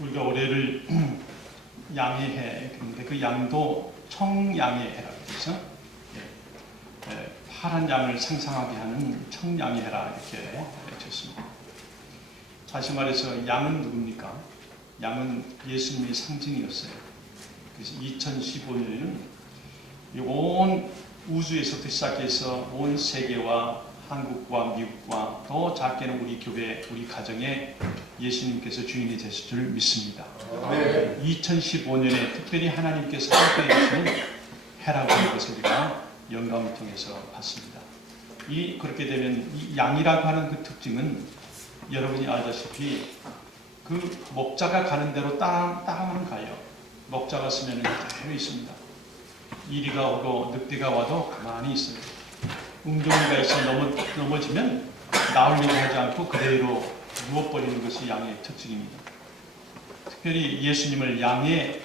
우리가 올해를 양의 해, 그런데 그 양도 청양의 해라고 해서 파란 양을 상상하게 하는 청양의 해라 이렇게 쳤습니다. 다시 말해서 양은 누굽니까? 양은 예수님의 상징이었어요. 그래서 2015년에는 온 우주에서부터 시작해서 온 세계와 한국과 미국과 더 작게는 우리 교회, 우리 가정에 예수님께서 주인이 되실 줄 믿습니다. 네. 2015년에 특별히 하나님께서 함께 해주시는 해라고 하는 것을 우리가 영감을 통해서 봤습니다. 그렇게 되면 이 양이라고 하는 그 특징은 여러분이 알다시피 그 목자가 가는 대로 따라만 가요. 목자가 쓰면 그대로 있습니다. 이리가 오고 늑대가 와도 가만히 있어요. 웅덩이가 있어 넘어지면 나오려고 하지 않고 그대로 누워버리는 것이 양의 특징입니다. 특별히 예수님을 양의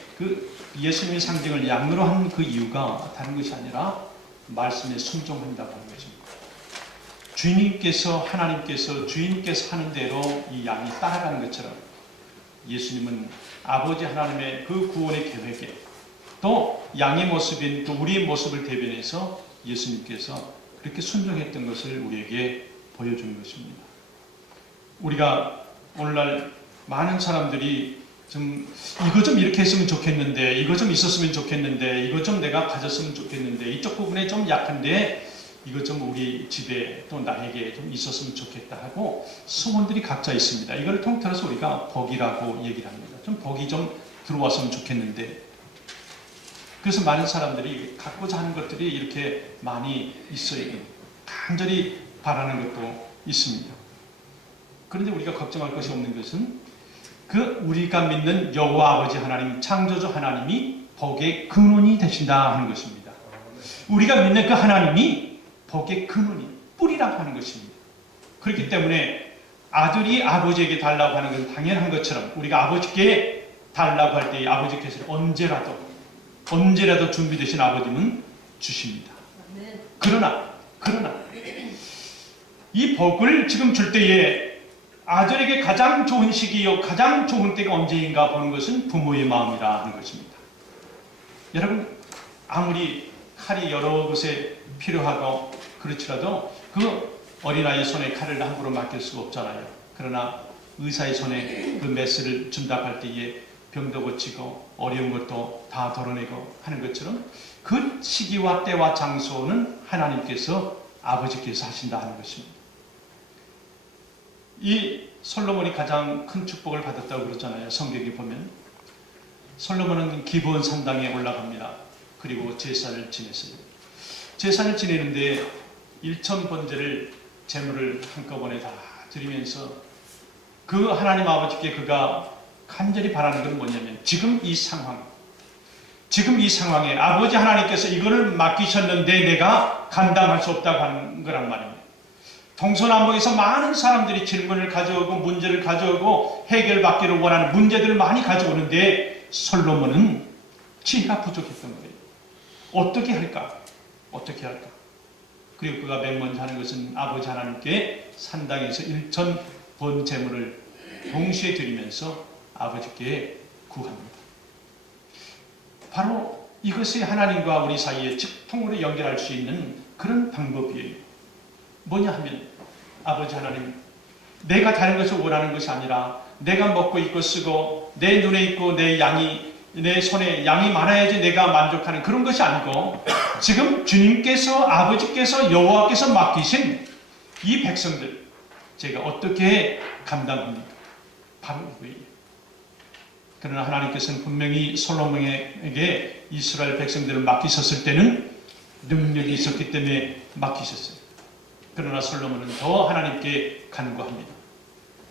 예수님의 상징을 양으로 한 그 이유가 다른 것이 아니라 말씀에 순종한다고 하는 것입니다. 하나님께서 주인께서 하는 대로 이 양이 따라가는 것처럼 예수님은 아버지 하나님의 그 구원의 계획에 또 양의 모습인 또 우리의 모습을 대변해서 예수님께서 그렇게 순종했던 것을 우리에게 보여주는 것입니다. 우리가 오늘날 많은 사람들이 이거 좀 이렇게 했으면 좋겠는데, 이거 좀 있었으면 좋겠는데, 이거 좀 내가 가졌으면 좋겠는데, 이쪽 부분에 좀 약한데 이거 좀 우리 집에 또 나에게 좀 있었으면 좋겠다 하고 소원들이 각자 있습니다. 이걸 통틀어서 우리가 복이라고 얘기를 합니다. 좀 복이 좀 들어왔으면 좋겠는데, 그래서 많은 사람들이 갖고자 하는 것들이 이렇게 많이 있어요. 간절히 바라는 것도 있습니다. 그런데 우리가 걱정할 것이 없는 것은 우리가 믿는 여호와 아버지 하나님, 창조주 하나님이 복의 근원이 되신다 하는 것입니다. 우리가 믿는 그 하나님이 복의 근원이 뿌리라고 하는 것입니다. 그렇기 때문에 아들이 아버지에게 달라고 하는 것은 당연한 것처럼 우리가 아버지께 달라고 할 때 아버지께서 언제라도 준비되신 아버님은 주십니다. 그러나 이 복을 지금 줄 때에 아들에게 가장 좋은 시기요 가장 좋은 때가 언제인가 보는 것은 부모의 마음이라 하는 것입니다. 여러분, 아무리 칼이 여러 곳에 필요하고 그렇지라도 그 어린아이의 손에 칼을 함부로 맡길 수가 없잖아요. 그러나 의사의 손에 그 메스를 준다고 할 때에 병도 고치고 어려운 것도 다 덜어내고 하는 것처럼 그 시기와 때와 장소는 하나님께서 아버지께서 하신다 하는 것입니다. 이 솔로몬이 가장 큰 축복을 받았다고 그러잖아요. 성경에 보면 솔로몬은 기브온 산당에 올라갑니다. 그리고 제사를 지냈어요. 제사를 지내는데 1,000번제를 제물을 한꺼번에 다 드리면서 그 하나님 아버지께 그가 간절히 바라는 것은 뭐냐면 지금 이 상황에 아버지 하나님께서 이거를 맡기셨는데 내가 감당할 수 없다고 하는 거란 말입니다. 동서남북에서 많은 사람들이 질문을 가져오고 문제를 가져오고 해결받기를 원하는 문제들을 많이 가져오는데 솔로몬은 지혜가 부족했던 거예요. 어떻게 할까? 그리고 그가 맨 먼저 하는 것은 아버지 하나님께 산당에서 1,000번 제물을 동시에 드리면서 아버지께 구합니다. 바로 이것이 하나님과 우리 사이에 직통으로 연결할 수 있는 그런 방법이에요. 뭐냐 하면 아버지 하나님, 내가 다른 것을 원하는 것이 아니라 내가 먹고 입고 쓰고 내 눈에 있고 내 손에 양이 많아야지 내가 만족하는 그런 것이 아니고 지금 주님께서 아버지께서 여호와께서 맡기신 이 백성들 제가 어떻게 감당합니까? 바로 이거예요. 그러나 하나님께서는 분명히 솔로몬에게 이스라엘 백성들을 맡기셨을 때는 능력이 있었기 때문에 맡기셨어요. 그러나 솔로몬은 더 하나님께 간구합니다.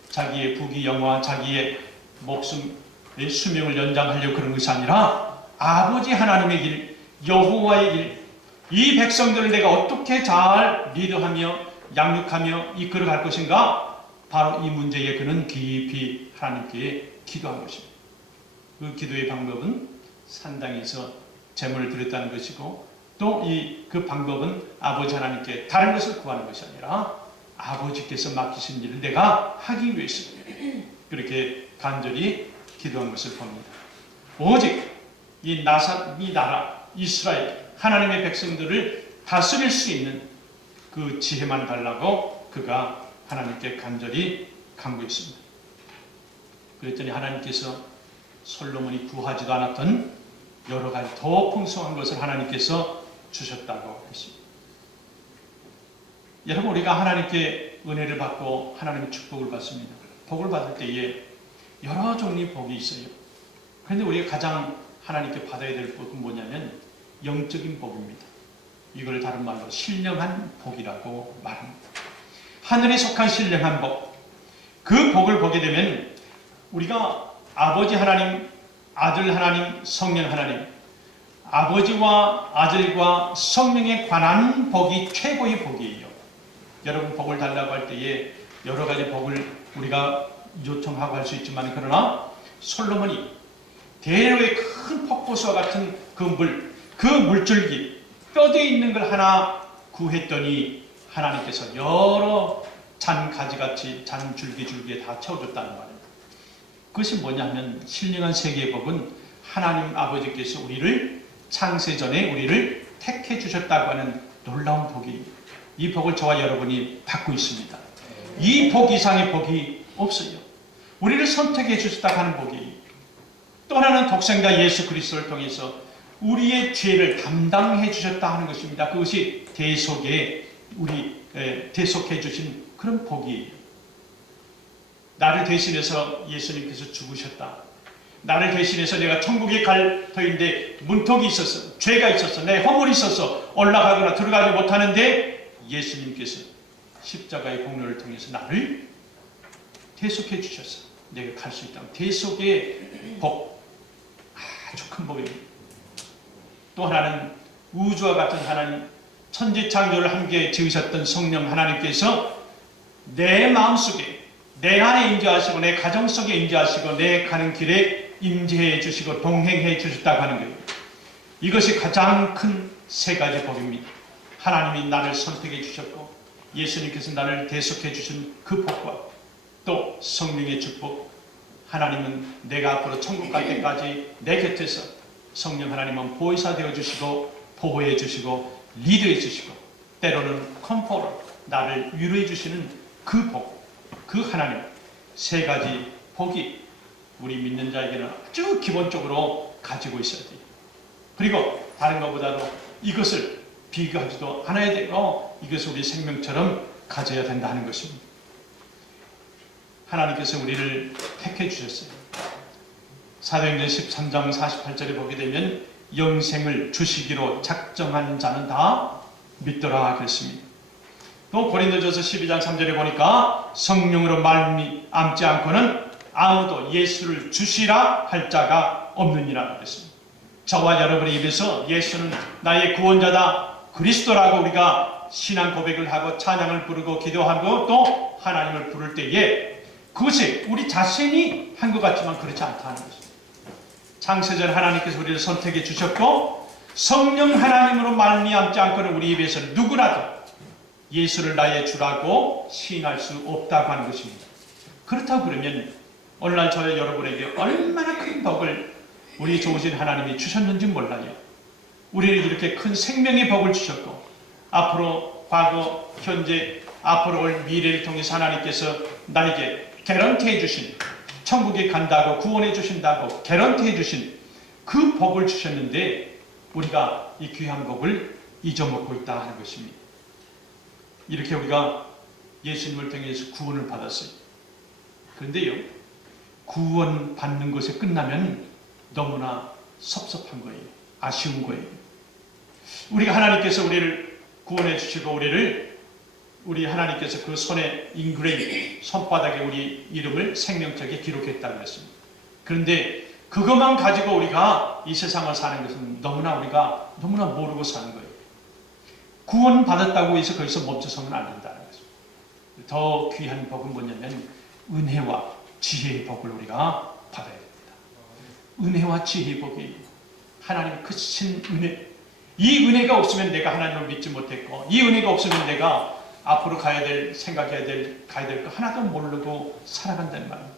자기의 부귀영화, 자기의 목숨의 수명을 연장하려고 그런 것이 아니라 아버지 하나님의 길, 여호와의 길, 이 백성들을 내가 어떻게 잘 리드하며 양육하며 이끌어갈 것인가? 바로 이 문제에 그는 깊이 하나님께 기도한 것입니다. 그 기도의 방법은 산당에서 제물을 드렸다는 것이고 또 그 방법은 아버지 하나님께 다른 것을 구하는 것이 아니라 아버지께서 맡기신 일을 내가 하기 위해서 그렇게 간절히 기도한 것을 봅니다. 오직 이 나라 이스라엘 하나님의 백성들을 다스릴 수 있는 그 지혜만 달라고 그가 하나님께 간절히 간구했습니다. 그랬더니 하나님께서 솔로몬이 구하지도 않았던 여러 가지 더 풍성한 것을 하나님께서 주셨다고 했습니다. 여러분, 우리가 하나님께 은혜를 받고 하나님의 축복을 받습니다. 복을 받을 때에 여러 종류의 복이 있어요. 그런데 우리가 가장 하나님께 받아야 될 복은 뭐냐면 영적인 복입니다. 이걸 다른 말로 신령한 복이라고 말합니다. 하늘에 속한 신령한 복, 그 복을 보게 되면 우리가 아버지 하나님, 아들 하나님, 성령 하나님, 아버지와 아들과 성령에 관한 복이 최고의 복이에요. 여러분, 복을 달라고 할 때에 여러 가지 복을 우리가 요청하고 할 수 있지만, 그러나 솔로몬이 대로의 큰 폭포수와 같은 그 물줄기, 뼈대에 있는 걸 하나 구했더니 하나님께서 여러 잔가지같이 잔줄기줄기에 다 채워줬다는 말입니다. 그것이 뭐냐면 신령한 세계의 복은 하나님 아버지께서 우리를 창세전에 우리를 택해 주셨다고 하는 놀라운 복이에요. 이 복을 저와 여러분이 받고 있습니다. 이 복 이상의 복이 없어요. 우리를 선택해 주셨다고 하는 복이, 또 하나는 독생자 예수 그리스도를 통해서 우리의 죄를 담당해 주셨다 하는 것입니다. 그것이 대속에 대속해 주신 그런 복이에요. 나를 대신해서 예수님께서 죽으셨다. 나를 대신해서 내가 천국에 갈 터인데 문턱이 있어서, 죄가 있어서, 내 허물이 있어서 올라가거나 들어가지 못하는데 예수님께서 십자가의 공로를 통해서 나를 대속해 주셔서 내가 갈 수 있다. 대속의 복, 아주 큰 복입니다. 또 하나는 우주와 같은 하나님, 천지창조를 함께 지으셨던 성령 하나님께서 내 마음속에, 내 안에 임재하시고 내 가정 속에 임재하시고 내 가는 길에 임재해 주시고 동행해 주셨다고 하는 거예요. 이것이 가장 큰 세 가지 복입니다. 하나님이 나를 선택해 주셨고 예수님께서 나를 대속해 주신 그 복과 또 성령의 축복, 하나님은 내가 앞으로 천국 갈 때까지 내 곁에서 성령 하나님은 보혜사 되어 주시고 보호해 주시고 리드해 주시고 때로는 컴포터, 나를 위로해 주시는 그 복, 그 하나님, 세 가지 복이 우리 믿는 자에게는 아주 기본적으로 가지고 있어야 돼요. 그리고 다른 것보다도 이것을 비교하지도 않아야 되고 이것을 우리 생명처럼 가져야 된다 하는 것입니다. 하나님께서 우리를 택해 주셨어요. 사도행전 13장 48절에 보게 되면 영생을 주시기로 작정한 자는 다 믿더라 그랬습니다. 또 고린도전서 12장 3절에 보니까 성령으로 말미암지 않고는 아무도 예수를 주시라 할 자가 없느니라 그랬습니다. 저와 여러분의 입에서 예수는 나의 구원자다, 그리스도라고 우리가 신앙 고백을 하고 찬양을 부르고 기도하고 또 하나님을 부를 때에 그것이 우리 자신이 한 것 같지만 그렇지 않다는 것입니다. 창세전 하나님께서 우리를 선택해 주셨고 성령 하나님으로 말미암지 않고는 우리 입에서 누구라도 예수를 나의 주라고 시인할 수 없다고 하는 것입니다. 그렇다고 그러면 오늘날 저와 여러분에게 얼마나 큰 복을 우리 좋으신 하나님이 주셨는지 몰라요. 우리를 이렇게 큰 생명의 복을 주셨고 앞으로 과거, 현재, 앞으로 올 미래를 통해서 하나님께서 나에게 개런티해 주신, 천국에 간다고 구원해 주신다고 개런티해 주신 그 복을 주셨는데 우리가 이 귀한 복을 잊어먹고 있다 하는 것입니다. 이렇게 우리가 예수님을 통해서 구원을 받았어요. 그런데요, 구원 받는 것에 끝나면 너무나 섭섭한 거예요. 아쉬운 거예요. 우리가 하나님께서 우리를 구원해 주시고 우리 하나님께서 그 손에 인그레이, 손바닥에 우리 이름을 생명책에 기록했다고 했습니다. 그런데 그것만 가지고 우리가 이 세상을 사는 것은 우리가 너무나 모르고 사는 거예요. 구원 받았다고 해서 거기서 멈춰서는 안 된다는 것입니다. 더 귀한 복은 뭐냐면 은혜와 지혜의 복을 우리가 받아야 됩니다. 은혜와 지혜의 복이 하나님의 크신 은혜, 이 은혜가 없으면 내가 하나님을 믿지 못했고 이 은혜가 없으면 내가 앞으로 가야 될 거 하나도 모르고 살아간다는 말입니다.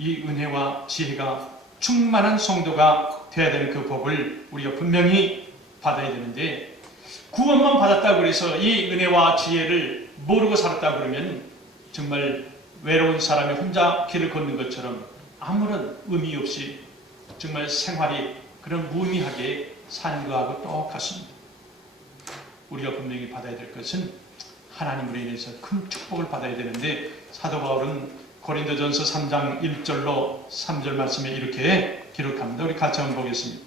이 은혜와 지혜가 충만한 성도가 되어야 되는 그 복을 우리가 분명히 받아야 되는데, 구원만 받았다고 해서 이 은혜와 지혜를 모르고 살았다고 그러면 정말 외로운 사람이 혼자 길을 걷는 것처럼 아무런 의미 없이 정말 생활이 그런 무의미하게 사는 것하고 똑같습니다. 우리가 분명히 받아야 될 것은 하나님으로 인해서 큰 축복을 받아야 되는데, 사도 바울은 고린도전서 3장 1절로 3절 말씀에 이렇게 기록합니다. 우리 같이 한번 보겠습니다.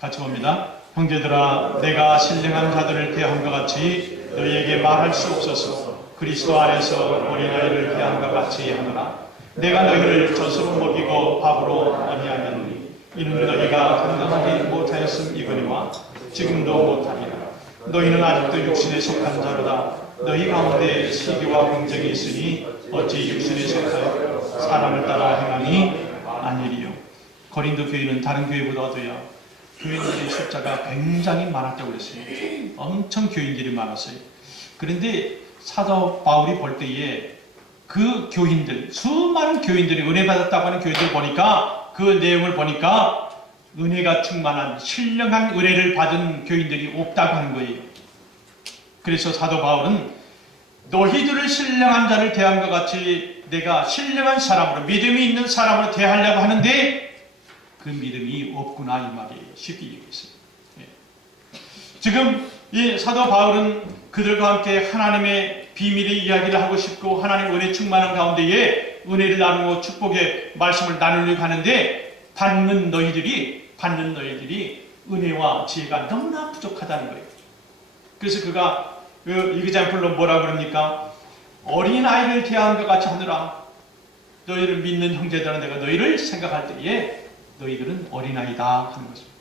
같이 봅니다. 형제들아, 내가 신령한 자들을 대함과 같이 너희에게 말할 수 없어서 그리스도 안에서 어린아이를 대함과 같이 하노라. 내가 너희를 젖으로 먹이고 밥으로 아니하느니 이는 너희가 감당하지 못하였음이거니와 지금도 못하리라. 너희는 아직도 육신에 속한 자로다. 너희 가운데 시기와 공정이 있으니 어찌 육신에 속하여 사람을 따라 행하니 아니리요. 고린도 교회는 다른 교회보다도요, 교인들의 숫자가 굉장히 많았다고 그랬어요. 엄청 교인들이 많았어요. 그런데 사도 바울이 볼 때에 그 교인들, 수많은 교인들이 은혜 받았다고 하는 교인들 보니까, 그 내용을 보니까 은혜가 충만한 신령한 은혜를 받은 교인들이 없다고 하는 거예요. 그래서 사도 바울은 너희들을 신령한 자를 대함과 같이 내가 신령한 사람으로, 믿음이 있는 사람으로 대하려고 하는데 그 믿음이 없구나, 이 말이에요. 쉽게 얘기했어요. 예. 지금 이 사도 바울은 그들과 함께 하나님의 비밀의 이야기를 하고 싶고 하나님 은혜 충만한 가운데에 은혜를 나누고 축복의 말씀을 나누려고 하는데, 받는 너희들이 은혜와 지혜가 너무나 부족하다는 거예요. 그래서 그가 그 이그젬플로 뭐라 그럽니까? 어린아이를 대하는 것 같이 하느라. 너희를 믿는 형제들아, 내가 너희를 생각할 때에 너희들은 어린아이다 하는 것입니다.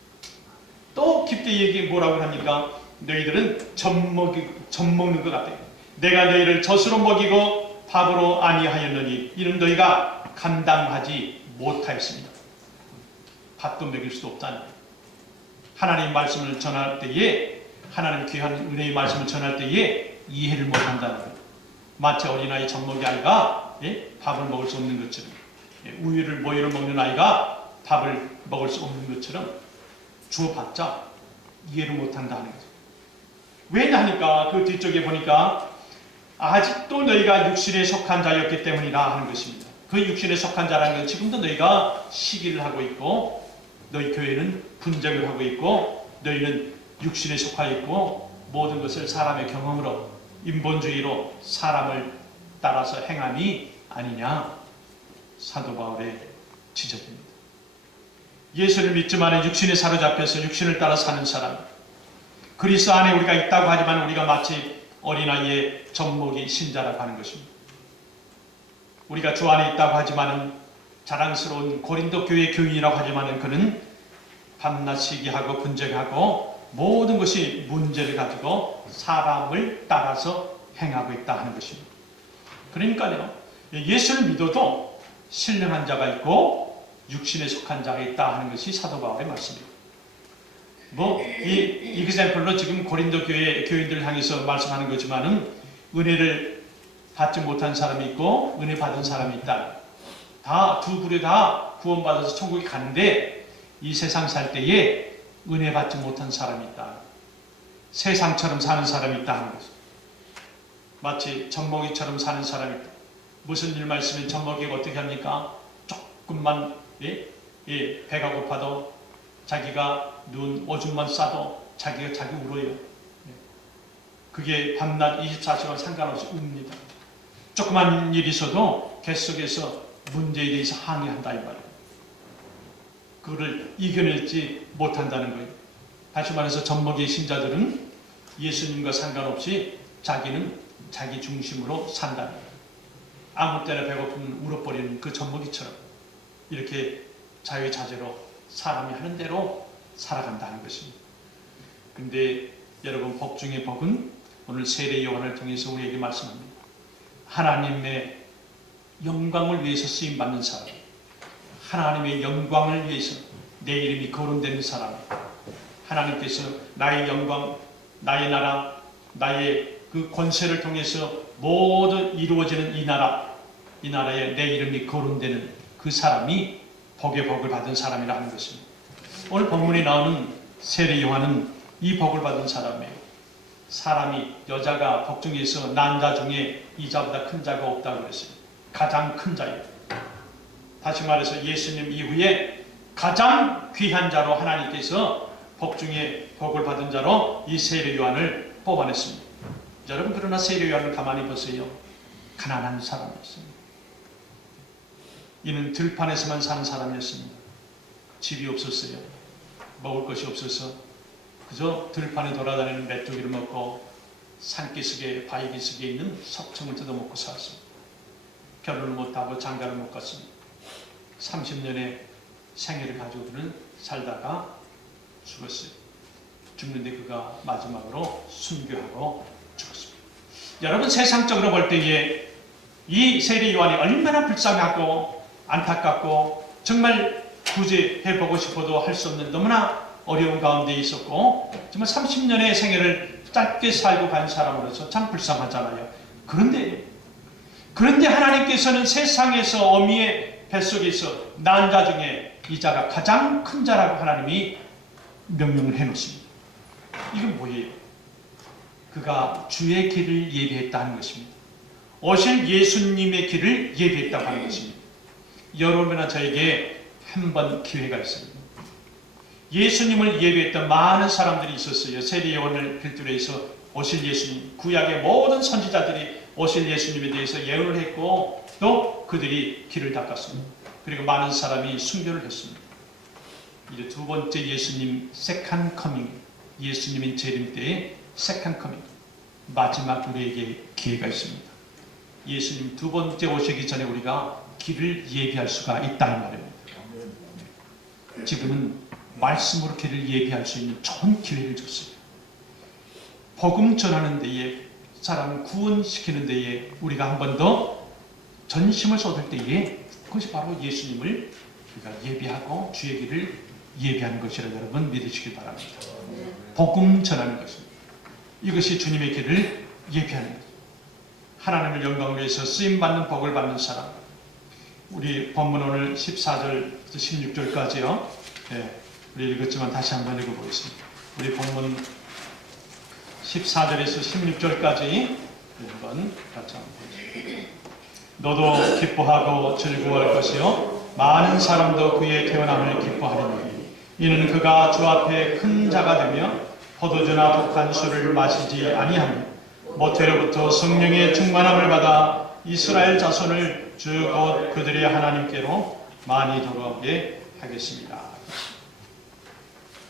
또 깊게 뭐라고 합니까? 너희들은 젖 먹는 것 같아요. 내가 너희를 젖으로 먹이고 밥으로 아니하였느니 이는 너희가 감당하지 못하였습니다. 밥도 먹일 수도 없다는 거예요. 하나님의 말씀을 전할 때에, 하나님 귀한 은혜의 말씀을 전할 때에 이해를 못한다는 거예요. 마치 어린아이 젖먹이 아이가 밥을 먹을 수 없는 것처럼, 우유를 모유를 먹는 아이가 밥을 먹을 수 없는 것처럼 주어봤자 이해를 못한다 하는 거죠. 왜냐하니까 그 뒤쪽에 보니까 아직도 너희가 육신에 속한 자였기 때문이라 하는 것입니다. 그 육신에 속한 자라는 건 지금도 너희가 시기를 하고 있고, 너희 교회는 분쟁을 하고 있고, 너희는 육신에 속하 있고, 모든 것을 사람의 경험으로, 인본주의로 사람을 따라서 행함이 아니냐, 사도 바울의 지적입니다. 예수를 믿지만 육신에 사로잡혀서 육신을 따라 사는 사람, 그리스도 안에 우리가 있다고 하지만 우리가 마치 어린아이의 젖먹이 신자라고 하는 것입니다. 우리가 주 안에 있다고 하지만 자랑스러운 고린도 교회 교인이라고 하지만 그는 밤낮 시기하고 분쟁하고 모든 것이 문제를 가지고 사람을 따라서 행하고 있다 하는 것입니다. 그러니까요, 예수를 믿어도 신령한 자가 있고 육신에 속한 자가 있다 하는 것이 사도 바울의 말씀입니다. 이 이그젬플로 지금 고린도 교회 교인들을 향해서 말씀하는 거지만은 은혜를 받지 못한 사람이 있고 은혜 받은 사람이 있다. 다 두 부류 다 구원받아서 천국에 가는데 이 세상 살 때에 은혜 받지 못한 사람이 있다. 세상처럼 사는 사람이 있다 하는 거죠. 마치 젖먹이처럼 사는 사람이 있다. 무슨 일 말씀에 젖먹이가 어떻게 합니까? 조금만 배가 고파도 자기가 누운 오줌만 싸도 자기 울어요. 그게 밤낮 24시간 상관없이 웁니다. 조그만 일이 있어도 계속해서 문제에 대해서 항의한다 이 말이에요. 그거를 이겨내지 못한다는 거예요. 다시 말해서 젖먹이 신자들은 예수님과 상관없이 자기는 자기 중심으로 산다는 거예요. 아무 때나 배고프면 울어버리는 그 젖먹이처럼 이렇게 자유자재로 사람이 하는 대로 살아간다는 것입니다. 근데 여러분, 복 중의 복은 오늘 세례 요한을 통해서 우리에게 말씀합니다. 하나님의 영광을 위해서 쓰임받는 사람, 하나님의 영광을 위해서 내 이름이 거론되는 사람, 하나님께서 나의 영광, 나의 나라, 나의 그 권세를 통해서 모두 이루어지는 이 나라, 이 나라에 내 이름이 거론되는 그 사람이 복의 복을 받은 사람이라 하는 것입니다. 오늘 본문에 나오는 세례 요한은 이 복을 받은 사람이에요. 사람이 여자가 복 중에서 난 자 중에 이자보다 큰 자가 없다고 그랬습니다. 가장 큰 자예요. 다시 말해서 예수님 이후에 가장 귀한 자로 하나님께서 복 중에 복을 받은 자로 이 세례 요한을 뽑아냈습니다. 여러분, 그러나 세례 요한을 가만히 보세요. 가난한 사람이었습니다. 이는 들판에서만 사는 사람이었습니다. 집이 없었어요. 먹을 것이 없어서 그저 들판에 돌아다니는 메뚜기를 먹고 산기슭에 바위기슭에 있는 석청을 뜯어먹고 살았습니다. 결혼을 못하고 장가를 못 갔습니다. 30년의 생애를 가지고 그는 살다가 죽었어요. 죽는데 그가 마지막으로 순교하고 죽었습니다. 여러분, 세상적으로 볼 때에 이 세례 요한이 얼마나 불쌍하고 안타깝고 정말 구제해보고 싶어도 할 수 없는 너무나 어려운 가운데 있었고 정말 30년의 생애를 짧게 살고 간 사람으로서 참 불쌍하잖아요. 그런데 하나님께서는 세상에서 어미의 뱃속에서 난 자 중에 이 자가 가장 큰 자라고 하나님이 명령을 해놓습니다. 이건 뭐예요? 그가 주의 길을 예비했다는 것입니다. 오실 예수님의 길을 예비했다고 하는 것입니다. 여러분이나 저에게 한 번 기회가 있습니다. 예수님을 예비했던 많은 사람들이 있었어요. 세례 요한을 필두로 해서 오실 예수님, 구약의 모든 선지자들이 오실 예수님에 대해서 예언을 했고 또 그들이 길을 닦았습니다. 그리고 많은 사람이 순교를 했습니다. 이제 두 번째 예수님 세컨 커밍, 예수님의 재림 때의 세컨 커밍, 마지막 우리에게 기회가 있습니다. 예수님 두 번째 오시기 전에 우리가 길을 예비할 수가 있다는 말입니다. 지금은 말씀으로 길을 예비할 수 있는 좋은 기회를 줬어요. 복음 전하는 데에, 사람 구원시키는 데에 우리가 한 번 더 전심을 쏟을 때에 그것이 바로 예수님을 우리가 예비하고 주의 길을 예비하는 것이라 여러분 믿으시길 바랍니다. 복음 전하는 것입니다. 이것이 주님의 길을 예비하는 것. 하나님을 영광을 위해서 쓰임받는 복을 받는 사람. 우리 본문 오늘 14절 16절까지요. 네, 우리 읽었지만 다시 한번 읽어보겠습니다. 우리 본문 14절에서 16절까지 한번 같이 한번 보겠습니다. 너도 기뻐하고 즐거워할 것이요 많은 사람도 그의 태어남을 기뻐하리니 이는 그가 주 앞에 큰 자가 되며 포도주나 독한 술을 마시지 아니하며 모태로부터 성령의 충만함을 받아 이스라엘 자손을 주 곧 그들의 하나님께로 많이 돌아오게 하겠습니다.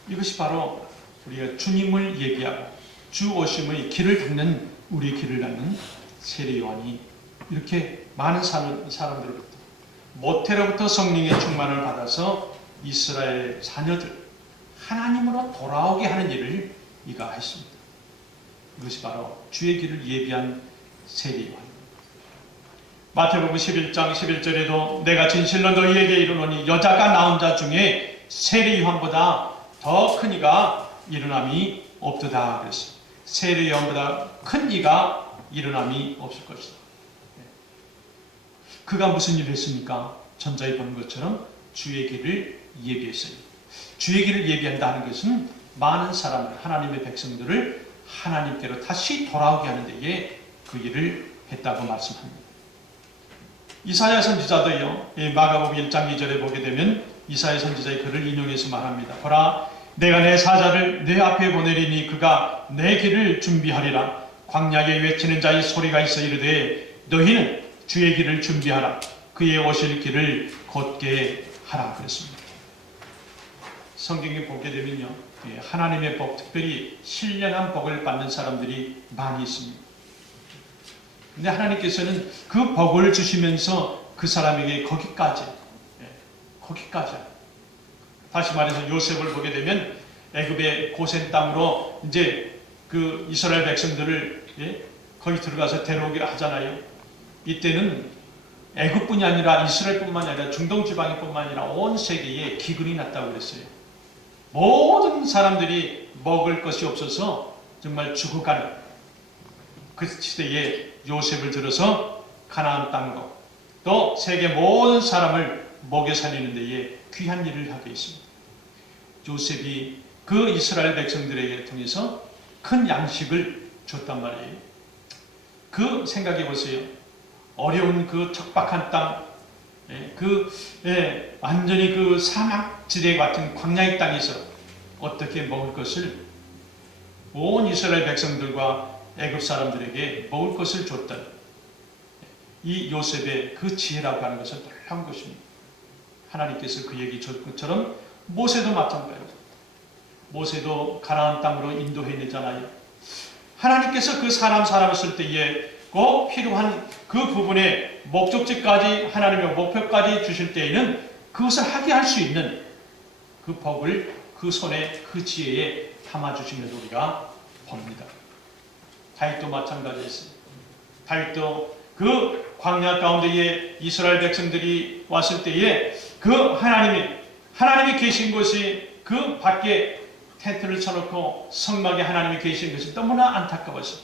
이것이 바로 우리가 주님을 예비하고 주 오심의 길을 닦는 우리 길을 닦는 세례 요한이 이렇게 많은 사람들로부터 모태로부터 성령의 충만을 받아서 이스라엘 자녀들 하나님으로 돌아오게 하는 일을 이가 했습니다. 이것이 바로 주의 길을 예비한 세례 요한. 마태복음 11장 11절에도 내가 진실로 너희에게 이르노니 여자가 낳은 자 중에 세례 요한보다 더 큰 이가 일어남이 없도다 그랬습니다. 세례 요한보다 큰 이가 일어남이 없을 것이다. 그가 무슨 일을 했습니까? 전자에 보는 것처럼 주의 길을 예비했어요. 주의 길을 예비한다는 것은 많은 사람들, 하나님의 백성들을 하나님께로 다시 돌아오게 하는 데에 그 일을 했다고 말씀합니다. 이사야 선지자도요, 마가복음 1장 2절에 보게 되면 이사야 선지자의 글을 인용해서 말합니다. 보라, 내가 내 사자를 내 앞에 보내리니 그가 내 길을 준비하리라. 광야에 외치는 자의 소리가 있어 이르되 너희는 주의 길을 준비하라. 그의 오실 길을 곧게 하라 그랬습니다. 성경에 보게 되면요, 하나님의 복, 특별히 신령한 복을 받는 사람들이 많이 있습니다. 근데 하나님께서는 그 복을 주시면서 그 사람에게 거기까지 다시 말해서 요셉을 보게 되면 애굽의 고센 땅으로 이제 그 이스라엘 백성들을 거기 들어가서 데려오기를 하잖아요. 이때는 애굽뿐이 아니라 이스라엘뿐만 아니라 중동 지방뿐만 아니라 온 세계에 기근이 났다고 그랬어요. 모든 사람들이 먹을 것이 없어서 정말 죽어가는 그 시대에 요셉을 들어서 가나안 땅으로 또 세계 모든 사람을 먹여 살리는 데에 귀한 일을 하고 있습니다. 요셉이 그 이스라엘 백성들에게 통해서 큰 양식을 줬단 말이에요. 그 생각해 보세요. 어려운 그 척박한 땅, 완전히 그 사막지대 같은 광야의 땅에서 어떻게 먹을 것을 온 이스라엘 백성들과 애굽 사람들에게 먹을 것을 줬다. 이 요셉의 그 지혜라고 하는 것은 놀라운 것입니다. 하나님께서 그 얘기 줬 것처럼 모세도 마찬가지입니다. 모세도 가나안 땅으로 인도해내잖아요. 하나님께서 그 사람을 쓸 때에 꼭 필요한 그 부분의 목적지까지 하나님의 목표까지 주실 때에는 그것을 하게 할 수 있는 그 법을 그 손에 그 지혜에 담아주시면서 우리가 봅니다. 다윗도 마찬가지였습니다. 다윗도 그 광야 가운데에 이스라엘 백성들이 왔을 때에 그 하나님이 계신 곳이 그 밖에 텐트를 쳐놓고 성막에 하나님이 계신 것이 너무나 안타까워서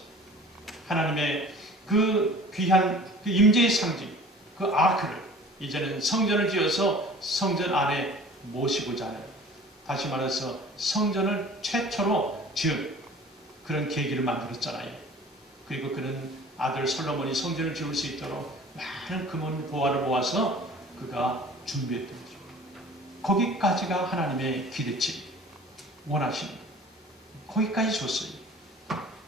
하나님의 그 귀한 그 임재의 상징, 그 아크를 이제는 성전을 지어서 성전 안에 모시고자 하는, 다시 말해서 성전을 최초로 지은 그런 계기를 만들었잖아요. 그리고 그는 아들 솔로몬이 성전을 지을 수 있도록 많은 금은 보화를 모아서 그가 준비했던 거죠. 거기까지가 하나님의 기대치, 원하시는 거기까지 줬어요.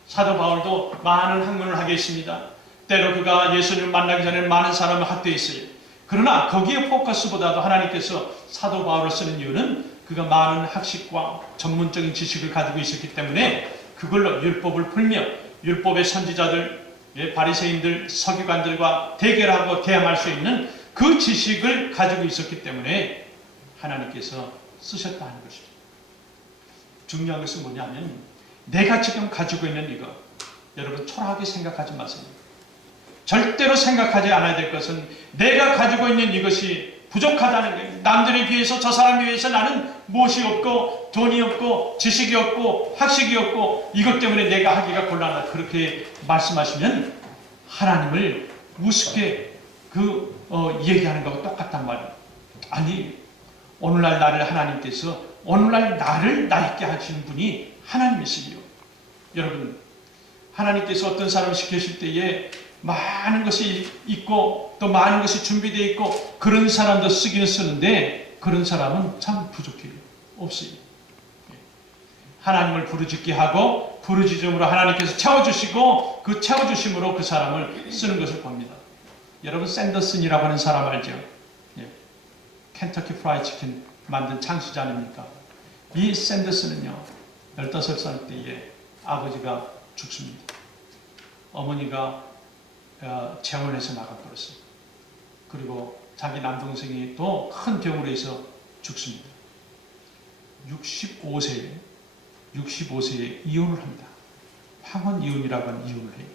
사도 바울도 많은 학문을 하게 했습니다. 때로 그가 예수님을 만나기 전에 많은 사람을 학대했어요. 그러나 거기에 포커스보다도 하나님께서 사도 바울을 쓰는 이유는 그가 많은 학식과 전문적인 지식을 가지고 있었기 때문에 그걸로 율법을 풀며 율법의 선지자들, 바리새인들, 서기관들과 대결하고 대항할 수 있는 그 지식을 가지고 있었기 때문에 하나님께서 쓰셨다는 것이죠. 중요한 것은 뭐냐면 내가 지금 가지고 있는 이거, 여러분 초라하게 생각하지 마세요. 절대로 생각하지 않아야 될 것은 내가 가지고 있는 이것이 부족하다는 거예요. 남들에 비해서, 저 사람에 비해서 나는 무엇이 없고 돈이 없고 지식이 없고 학식이 없고 이것 때문에 내가 하기가 곤란하다, 그렇게 말씀하시면 하나님을 우습게 얘기하는 것과 똑같단 말이에요. 아니, 오늘날 나를 하나님께서 오늘날 나를 나 있게 하시는 분이 하나님이시요. 여러분, 하나님께서 어떤 사람을 시키실 때에 많은 것이 있고 또 많은 것이 준비되어 있고 그런 사람도 쓰기는 쓰는데 그런 사람은 참 부족해요. 없어요. 하나님을 부르짖게 하고 부르짖음으로 하나님께서 채워주시고 그 채워주심으로 그 사람을 쓰는 것을 봅니다. 여러분, 샌더슨이라고 하는 사람 알죠? 켄터키 프라이 치킨 만든 창시자 아닙니까? 이 샌더슨은요, 15살 때에 아버지가 죽습니다. 어머니가 재혼해서 나가버렸어요. 그리고 자기 남동생이 또 큰 병으로 해서 죽습니다. 65세에 이혼을 합니다. 황혼 이혼이라고 하는 이혼을 해요.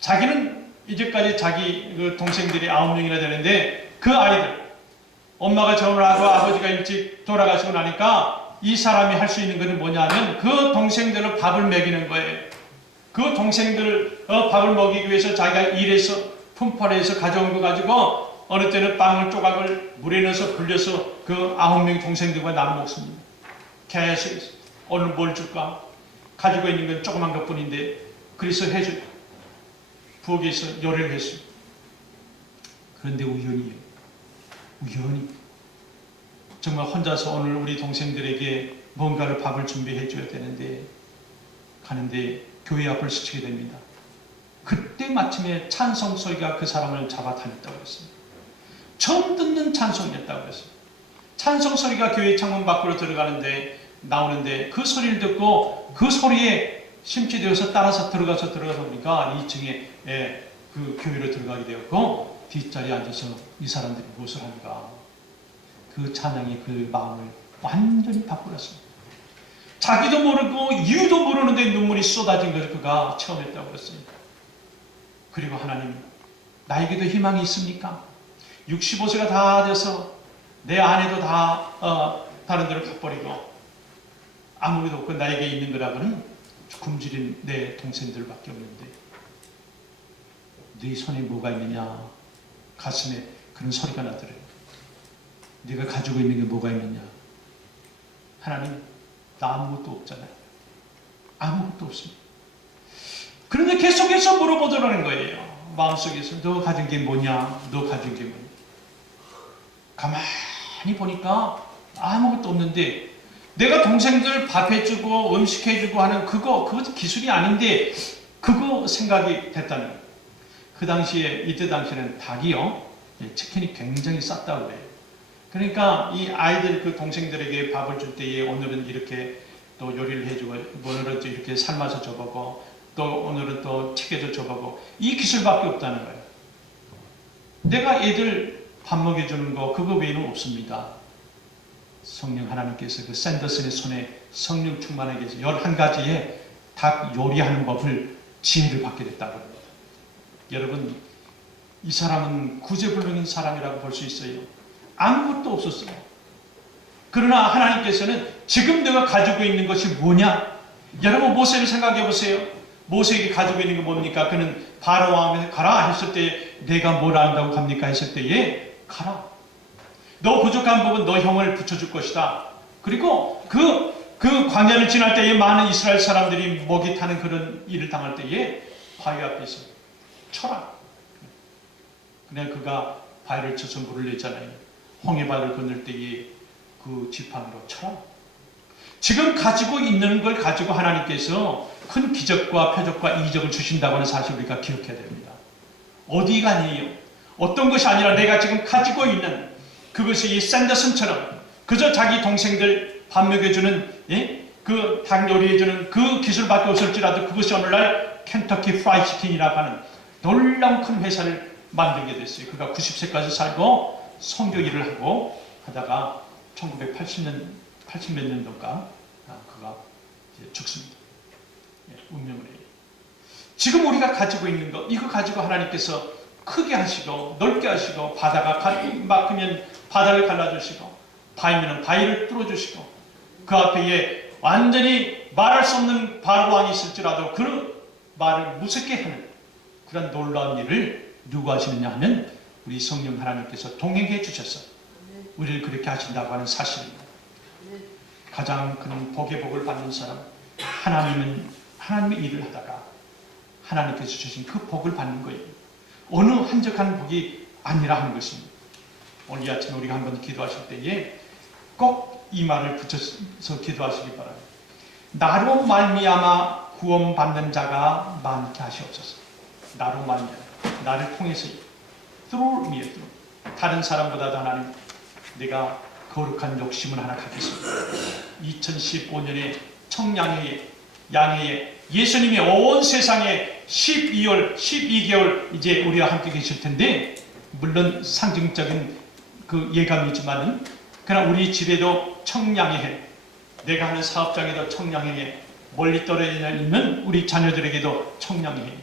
자기는 이제까지 자기 그 동생들이 9명이나 되는데 그 아이들, 엄마가 재혼을 하고 아버지가 일찍 돌아가시고 나니까 이 사람이 할 수 있는 것은 뭐냐면 그 동생들을 밥을 먹이는 거예요. 그 동생들 밥을 먹이기 위해서 자기가 일해서 품팔이해서 가져온 거 가지고 어느 때는 빵을 조각을 물에 넣어서 불려서 그 9명 동생들과 나눠 먹습니다. 계속 오늘 뭘 줄까? 가지고 있는 건 조그만 것뿐인데 그래서 부엌에서 요리를 했어요. 그런데 우연히 정말 혼자서 오늘 우리 동생들에게 뭔가를 밥을 준비해 줘야 되는데 가는데 교회 앞을 스치게 됩니다. 그때 마침에 찬송 소리가 그 사람을 잡아다녔다고 했습니다. 처음 듣는 찬송이었다고 했습니다. 찬송 소리가 교회 창문 밖으로 나오는데 그 소리를 듣고 그 소리에 심취되어서 따라서 들어가서 보니까 2층에 그 교회로 들어가게 되었고 뒷자리에 앉아서 이 사람들이 무엇을 하는가, 그 찬양이 그 마음을 완전히 바꾸었습니다. 자기도 모르고 이유도 모르는데 눈물이 쏟아진 것을 그가 체험했다고 했습니다. 그리고 하나님, 나에게도 희망이 있습니까? 65세가 다 돼서 내 아내도 다 다른 데로 가버리고 아무리도 없고 나에게 있는 거라고는 굶주린 내 동생들밖에 없는데 네 손에 뭐가 있느냐? 가슴에 그런 소리가 나더래요. 네가 가지고 있는 게 뭐가 있느냐? 하나님, 나 아무것도 없잖아요. 아무것도 없습니다. 그런데 계속해서 물어보더라는 거예요. 마음속에서 너 가진 게 뭐냐? 너 가진 게 뭐냐? 가만히 보니까 아무것도 없는데 내가 동생들 밥 해주고 음식 해주고 하는 그것도 기술이 아닌데 그거 생각이 됐다는 거예요. 그 당시에, 이때 당시에는 닭이요, 치킨이 굉장히 쌌다고 그래요. 그러니까 이 아이들 그 동생들에게 밥을 줄 때에 오늘은 이렇게 또 요리를 해주고 오늘은 또 이렇게 삶아서 줘보고 또 오늘은 또 튀겨서 줘보고 이 기술밖에 없다는 거예요. 내가 애들 밥 먹여주는 거 그거 외에는 없습니다. 성령 하나님께서 그 샌더슨의 손에 성령 충만하게 해서 11가지의 닭 요리하는 법을 지혜를 받게 됐다고 합니다. 여러분, 이 사람은 구제불능인 사람이라고 볼 수 있어요. 아무것도 없었어요. 그러나 하나님께서는 지금 내가 가지고 있는 것이 뭐냐? 여러분, 모세를 생각해 보세요. 모세에게 가지고 있는 게 뭡니까? 그는 바로 왕에게 가라 했을 때 내가 뭘 안다고 갑니까? 했을 때에 가라. 너 부족한 부분 너 형을 붙여줄 것이다. 그리고 그 광야를 지날 때에 많은 이스라엘 사람들이 먹이 타는 그런 일을 당할 때에 바위 앞에서 쳐라. 그냥 그가 바위를 쳐서 물을 내잖아요. 홍해바다를 건널 때에 그 지팡이로 쳐라. 지금 가지고 있는 걸 가지고 하나님께서 큰 기적과 표적과 이적을 주신다고 하는 사실을 우리가 기억해야 됩니다. 어디가 아니에요. 어떤 것이 아니라 내가 지금 가지고 있는 그것이 이 샌더슨처럼 그저 자기 동생들 밥 먹여주는 그 닭 요리해주는 그 기술밖에 없을지라도 그것이 오늘날 켄터키 프라이 치킨이라고 하는 놀라운 큰 회사를 만들게 됐어요. 그가 90세까지 살고 선교 일을 하고 하다가 1980몇 년도인가 그가 죽습니다. 운명을 해요. 지금 우리가 가지고 있는 것 이거 가지고 하나님께서 크게 하시고 넓게 하시고 바다가 막히면 바다를 갈라주시고 바위면 바위를 뚫어주시고 그 앞에 완전히 말할 수 없는 바로 왕이 있을지라도 그 말을 무섭게 하는 그런 놀라운 일을 누가 하시느냐 하면 우리 성령 하나님께서 동행해 주셔서 우리를 그렇게 하신다고 하는 사실입니다. 가장 큰 복의 복을 받는 사람 하나님은 하나님의 일을 하다가 하나님께서 주신 그 복을 받는 거예요. 어느 한적한 복이 아니라 하는 것입니다. 오늘 이 아침에 우리가 한번 기도하실 때에 꼭 이 말을 붙여서 기도하시기 바랍니다. 나로 말미암아 구원받는 자가 많게 하시옵소서. 나로 말미암아 나를 통해서 through me 다른 사람보다도 하나님 내가 거룩한 욕심을 하나 갖겠습니다. 2015년에 양해에 예수님이 온 세상에 12개월 이제 우리와 함께 계실 텐데 물론 상징적인 그 예감이지만은 그러나 우리 집에도 청량해 내가 하는 사업장에도 청량해 멀리 떨어져 있는 우리 자녀들에게도 청량해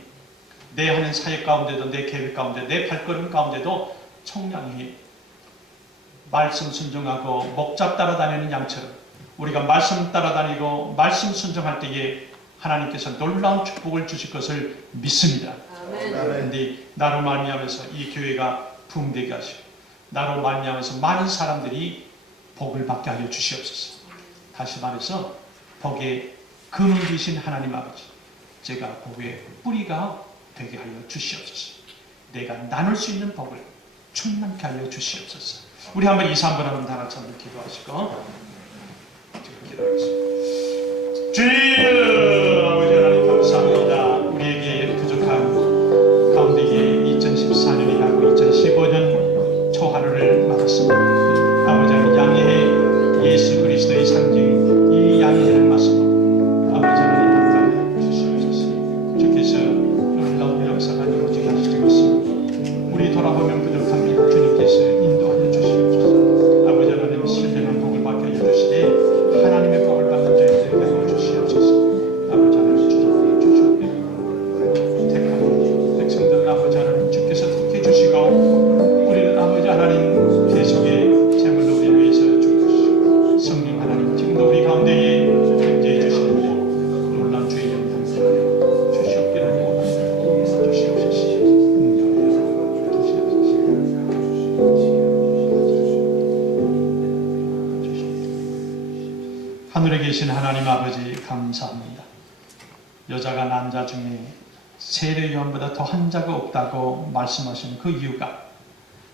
내 하는 사역 가운데도 내 계획 가운데 내 발걸음 가운데도 청량해 말씀 순종하고 목자 따라다니는 양처럼 우리가 말씀 따라다니고 말씀 순종할 때에 하나님께서 놀라운 축복을 주실 것을 믿습니다. 그런데 나로 말미암아서 이 교회가 부흥되게 하시고 나로 말미암아서 많은 사람들이 복을 받게 하여 주시옵소서. 다시 말해서 복의 근원이신 하나님 아버지 제가 복의 뿌리가 되게 하여 주시옵소서. 내가 나눌 수 있는 복을 충만케 하여 주시옵소서. 우리 한번 2, 3분 한번 다 같이 한번 기도하시고 기도하겠습니다. 주님 아버지 하나님 감사합니다. 우리에게 부족한 가운데에 2014년이 가고 2015년 초하루를 맞았습니다. 아버지 하나님 양해해 예수 그리스도의 상징 이 양해를 맞습니다. 아버지 하나님 감사해 주시옵소서. 주께서 놀라운 역사가 이루어지게 하시고 있습니다. 우리 돌아보면 부족함을 주님께서 인도하여 주시옵소서. 아버지 하나님 신령한 복을 받게 하여 주시되 하나님의 복을 받는 자들에게 하여 주시옵소서. 하늘에 계신 하나님 아버지 감사합니다. 여자가 남자 중에 세례 요한보다 더한 자가 없다고 말씀하시는 그 이유가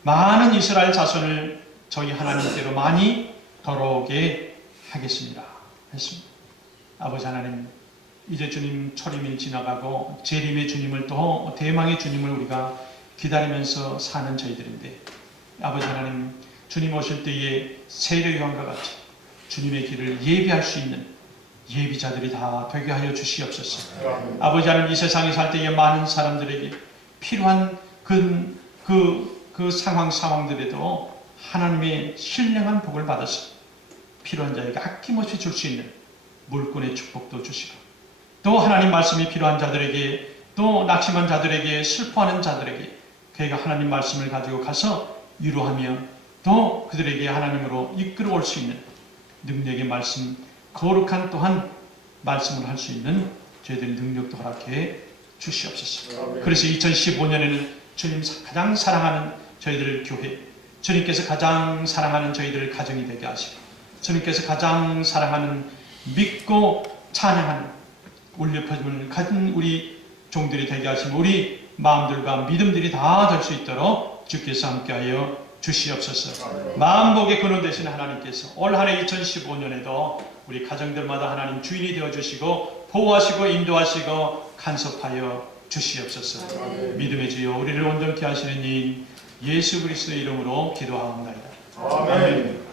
많은 이스라엘 자손을 저희 하나님께로 많이 돌아오게 하겠습니다 했습니다. 아버지 하나님, 이제 주님 초림이 지나가고 재림의 주님을 또 대망의 주님을 우리가 기다리면서 사는 저희들인데, 아버지 하나님, 주님 오실 때에 세례 요한과 같이 주님의 길을 예비할 수 있는 예비자들이 다 되게 하여 주시옵소서. 아버지 하나님, 이 세상에 살 때에 많은 사람들에게 필요한 그 상황들에도 하나님의 신령한 복을 받아서 필요한 자에게 아낌없이 줄 수 있는 물권의 축복도 주시고, 또 하나님 말씀이 필요한 자들에게, 또 낙심한 자들에게, 슬퍼하는 자들에게 그가 하나님 말씀을 가지고 가서 위로하며 또 그들에게 하나님으로 이끌어올 수 있는 능력의 말씀, 거룩한 또한 말씀을 할 수 있는 저희들의 능력도 허락해 주시옵소서. 그래서 2015년에는 주님 가장 사랑하는 저희들 교회, 주님께서 가장 사랑하는 저희들 가정이 되게 하시고, 주님께서 가장 사랑하는 믿고 찬양하는 울려 퍼짐을 가진 우리 종들이 되게 하시고, 우리 마음들과 믿음들이 다 될 수 있도록 주께서 함께하여 주시옵소서. 마음복의 근원 되신 하나님께서 올 한해 2015년에도 우리 가정들마다 하나님 주인이 되어주시고 보호하시고 인도하시고 간섭하여 주시옵소서. 믿음의 주여, 우리를 온전케 하시는 이 예수 그리스도의 이름으로 기도하옵나이다. 아멘.